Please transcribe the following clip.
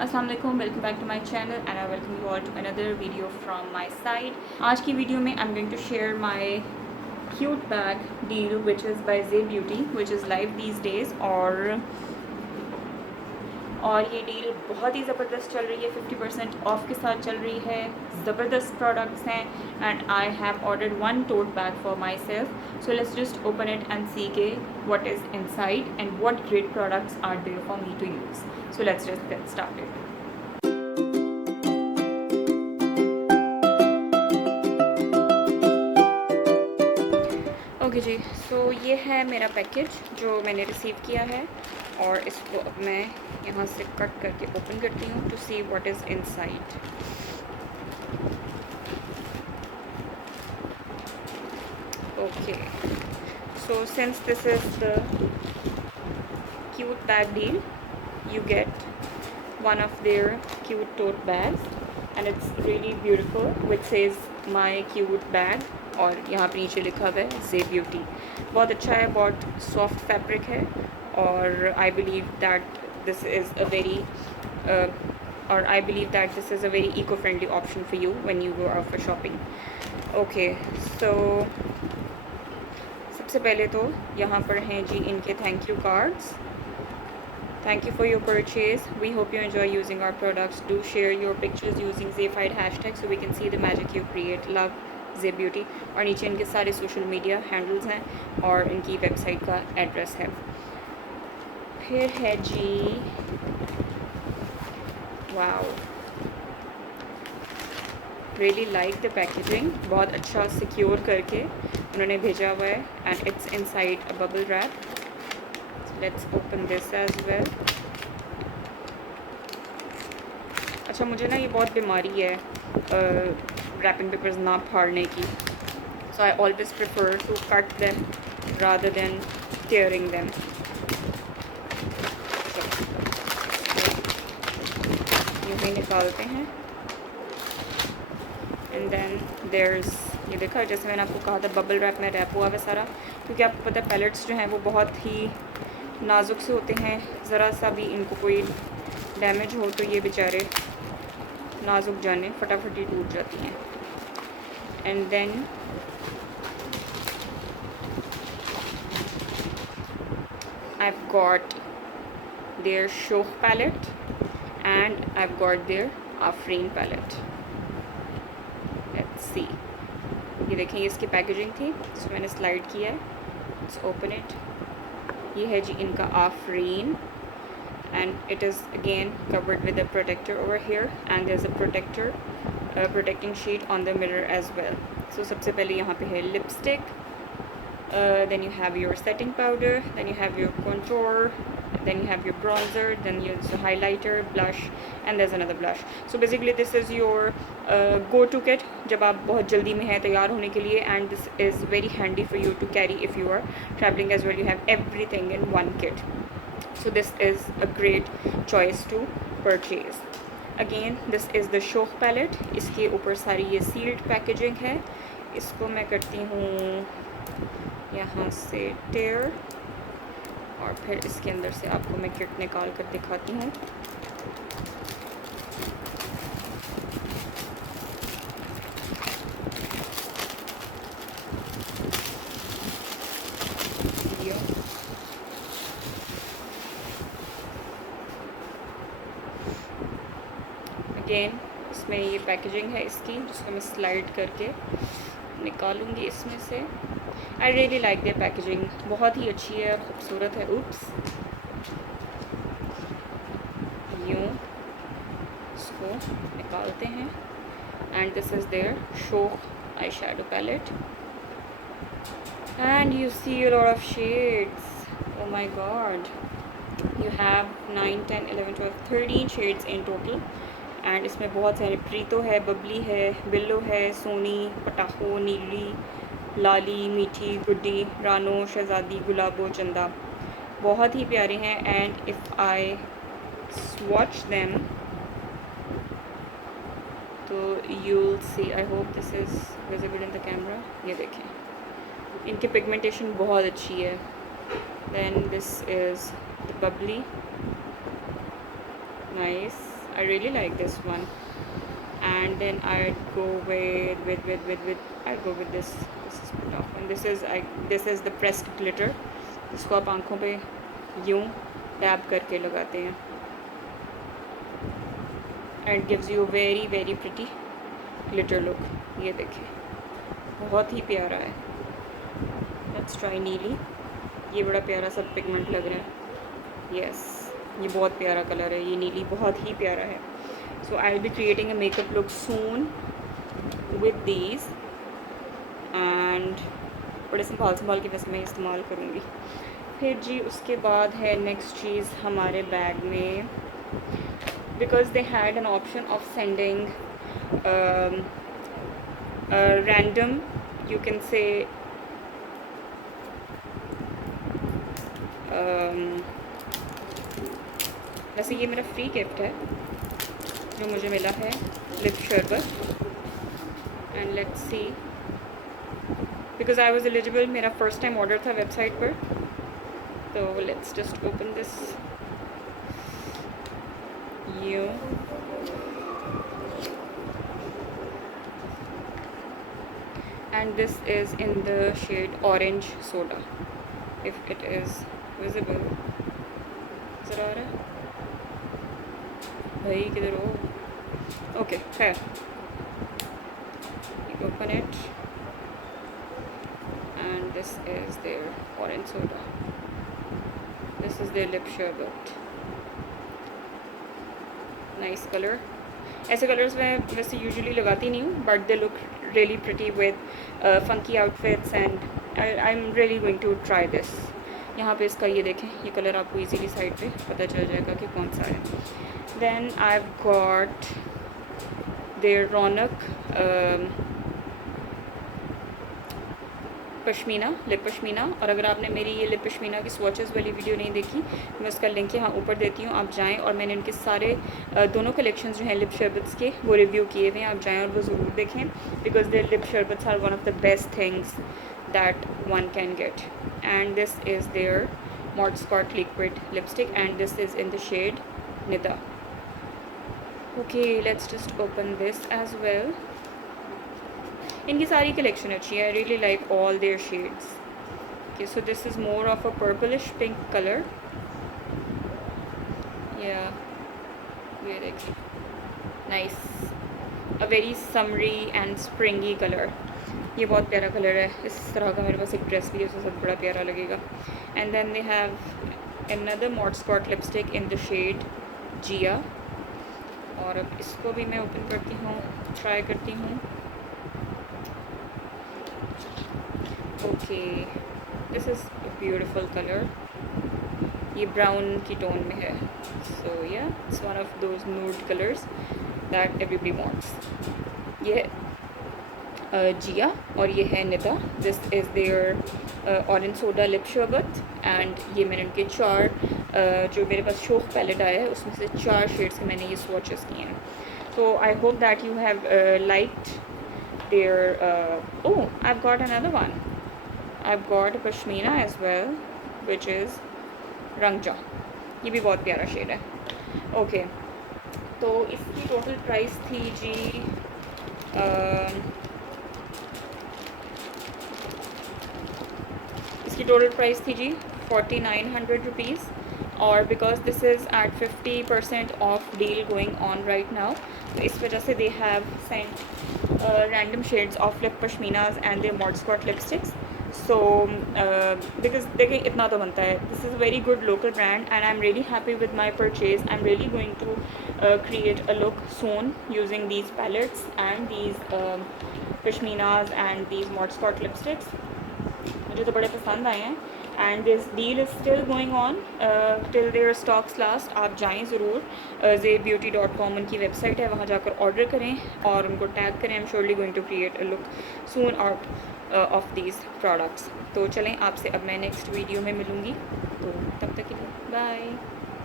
अस्सलाम वालेकुम, welcome back to my channel and I welcome you all to another video from my side. आज की video में I am going to share my cute bag deal which is by J beauty which is live these days. और ये deal बहुत ही ज़बरदस्त चल रही है, 50% ऑफ के साथ चल रही है। ज़बरदस्त प्रोडक्ट्स हैं and I have ordered one tote bag for myself. So let's just open it and see के what is inside and what great products are there for me to use. So let's just get started. Okay जी, so ये है मेरा package जो मैंने receive किया है और इसको अब मैं यहाँ से कट करके ओपन करती हूँ to see what is inside. Okay, so since this is the cute bag deal, you get one of their cute tote bags and it's really beautiful which says my cute bag और यहाँ पर नीचे लिखा हुआ है जे beauty. बहुत अच्छा है, बहुत सॉफ्ट फैब्रिक है और I believe that this is a very or I believe that this is a very eco-friendly option for you when you go out for shopping. Okay, so सबसे पहले तो यहाँ पर हैं जी इनके thank you cards. Thank you for your purchase. We hope you enjoy using our products. Do share your pictures using Zayfied hashtag so we can see the magic you create. Love Zay Beauty। और नीचे इनके सारे social media handles हैं और इनकी website का address है। फिर है जी, wow, really like the packaging. बहुत अच्छा सिक्योर करके उन्होंने भेजा हुआ है and it's inside a bubble wrap. Let's open this as well. अच्छा, मुझे ना ये बहुत बीमारी है रैपिंग पेपर्स ना फाड़ने की, so I always prefer to cut them rather than tearing them. यूँ निकालते हैं एंड देन देयर्स, ये देखा जैसे मैंने आपको कहा था बबल रैप में रैप हुआ है सारा, क्योंकि आपको पता है पैलेट्स जो हैं वो बहुत ही नाजुक से होते हैं। ज़रा सा भी इनको कोई डैमेज हो तो ये बेचारे नाजुक जाने फटाफट ही टूट जाती हैं। And then I've got their Shoh palette and I've got their Afreen palette. Let's see, ये देखें, ये इसकी पैकेजिंग थी जिसमें मैंने स्लाइड किया है। Let's open it. ये है जी इनका Afreen and it is again covered with a protector over here and there's a protecting sheet on the mirror as well. So सबसे पहले यहाँ पे है lipstick, then you have your setting powder, then you have your contour, then you have your bronzer, then there's a highlighter, blush and there's another blush. So basically this is your go-to kit जब आप बहुत जल्दी में हैं तैयार होने के लिए, and this is very handy for you to carry if you are traveling as well. You have everything in one kit, so this is a great choice to purchase. Again, this is the Shoh palette. इसके ऊपर सारी ये sealed packaging है। इसको मैं करती हूँ यहाँ से tear और फिर इसके अंदर से आपको मैं किट निकाल कर दिखाती हूँ। अगेन इसमें ये पैकेजिंग है इसकी, जिसको मैं स्लाइड करके निकालूंगी इसमें से। आई रियली लाइक द पैकेजिंग, बहुत ही अच्छी है और ख़ूबसूरत है। उप्स, यूँ इसको निकालते हैं and this is their show eye shadow palette and you see a lot of shades. Oh my God, you have 9, 10, 11, 12, 13 shades in total and इसमें बहुत सारे प्रीतो है, बबली है, बिल्लो है, सोनी, पटाखो, नीली, लाली, मीठी, गुड्डी, रानो, शहज़ादी, गुलाबो, चंदा, बहुत ही प्यारे हैं। And if I swatch them तो you'll see, I hope this is visible in the camera. ये देखें, इनकी पिगमेंटेशन बहुत अच्छी है। Then this is the bubbly, nice. I really like this one. And then I'd go with I'd go with this is my top one. This is the pressed glitter, इसको आप आँखों पे यूँ टैप करके लगाते हैं and gives you very very pretty glitter look. ये देखिए बहुत ही प्यारा है. लेट्स ट्राई नीली. ये बड़ा प्यारा सा पिगमेंट लग रहा है. यस, ये बहुत प्यारा कलर है. ये नीली बहुत ही प्यारा है. So I'll be creating a makeup look soon with these and बड़े संभाल के वैसे मैं इस्तेमाल करूँगी. फिर जी उसके बाद है नेक्स्ट चीज़ हमारे बैग में, because they had an option of sending a random, you can say वैसे ये मेरा फ्री गिफ्ट है जो मुझे मिला है, lip sherbet. And let's see, because I was eligible. मेरा फर्स्ट टाइम ऑर्डर था वेबसाइट पर. तो let's just open this. You and this is in the shade orange soda, if it is visible. नज़र आ रहा है भाई, किधर हो? ओके, खैर. Open it and this is their orange soda. This is their lip sherbet. Nice color. ऐसे colours मैं वैसे यूजुअली लगाती नहीं हूँ, but they look really pretty with funky outfits and I am really going to try this. यहाँ पे इसका ये देखें, ये कलर आपको इजीली साइड पे पता चल जाएगा कि कौन सा है. Then I have got their Raunaq Pashmina, lip Pashmina. और अगर आपने मेरी ये लिप पश्मीना की स्वॉचेस वाली वीडियो नहीं देखी, मैं उसका लिंक यहाँ ऊपर देती हूँ, आप जाएं. और मैंने इनके सारे दोनों कलेक्शंस जो हैं लिप शरबत्स के वो रिव्यू किए हुए हैं, आप जाएं और वो ज़रूर देखें. Because their lip sherbets are one of the best things that one can get. And this is their Modscot liquid lipstick and this is in the shade Nida. Okay, let's just open this as well. इनकी सारी collection अच्छी है. I really like all their shades. Okay, so this is more of a purplish pink colour. या ये देखिए, nice, a very summery and springy colour. ये बहुत प्यारा कलर है. इस तरह का मेरे पास एक ड्रेस भी है, उसके साथ बड़ा प्यारा लगेगा. And then they have another Modscot lipstick in the shade Jiya. और अब इसको भी मैं ओपन करती हूँ, ट्राई करती हूँ. Okay, this is a beautiful colour. ये ब्राउन की टोन में है. So yeah it's one of those nude colours that everybody wants. ये जिया और ये है Nida. This is their orange soda lip sherbet. And ये मैंने उनके 4 जो मेरे पास शोक पैलेट आया है उसमें से 4 शेड्स के मैंने ये स्वॉचेस किए हैं. So I hope that you have liked their. Oh, I have got another one. I've got Pashmina as well, which is Rangja. ये भी बहुत प्यारा शेड है. ओके, तो इसकी टोटल प्राइस थी जी इसकी टोटल प्राइस थी जी 4900 रुपीज़. और because this is at 50% off deal going on right now, तो इस वजह से they have sent random shades of lip पश्मीनाज एंड देयर मॉडस्कॉट लिपस्टिक्स. सो बिकॉज देखिए इतना तो बनता है. This is a very good local brand and I am really happy with my purchase. I am really going to create a look soon using these palettes and these pashminas and these Mordskot lipsticks. मुझे तो बड़े पसंद आए हैं. And this deal is still going on till their stocks last. आप जाएँ ज़रूर. zebeauty.com उनकी वेबसाइट है, वहाँ जाकर ऑर्डर करें और उनको टैग करें. I am surely going to create a look soon out of these products. तो चलें, आपसे अब मैं नेक्स्ट वीडियो में मिलूँगी. तो तब तक के लिए बाय.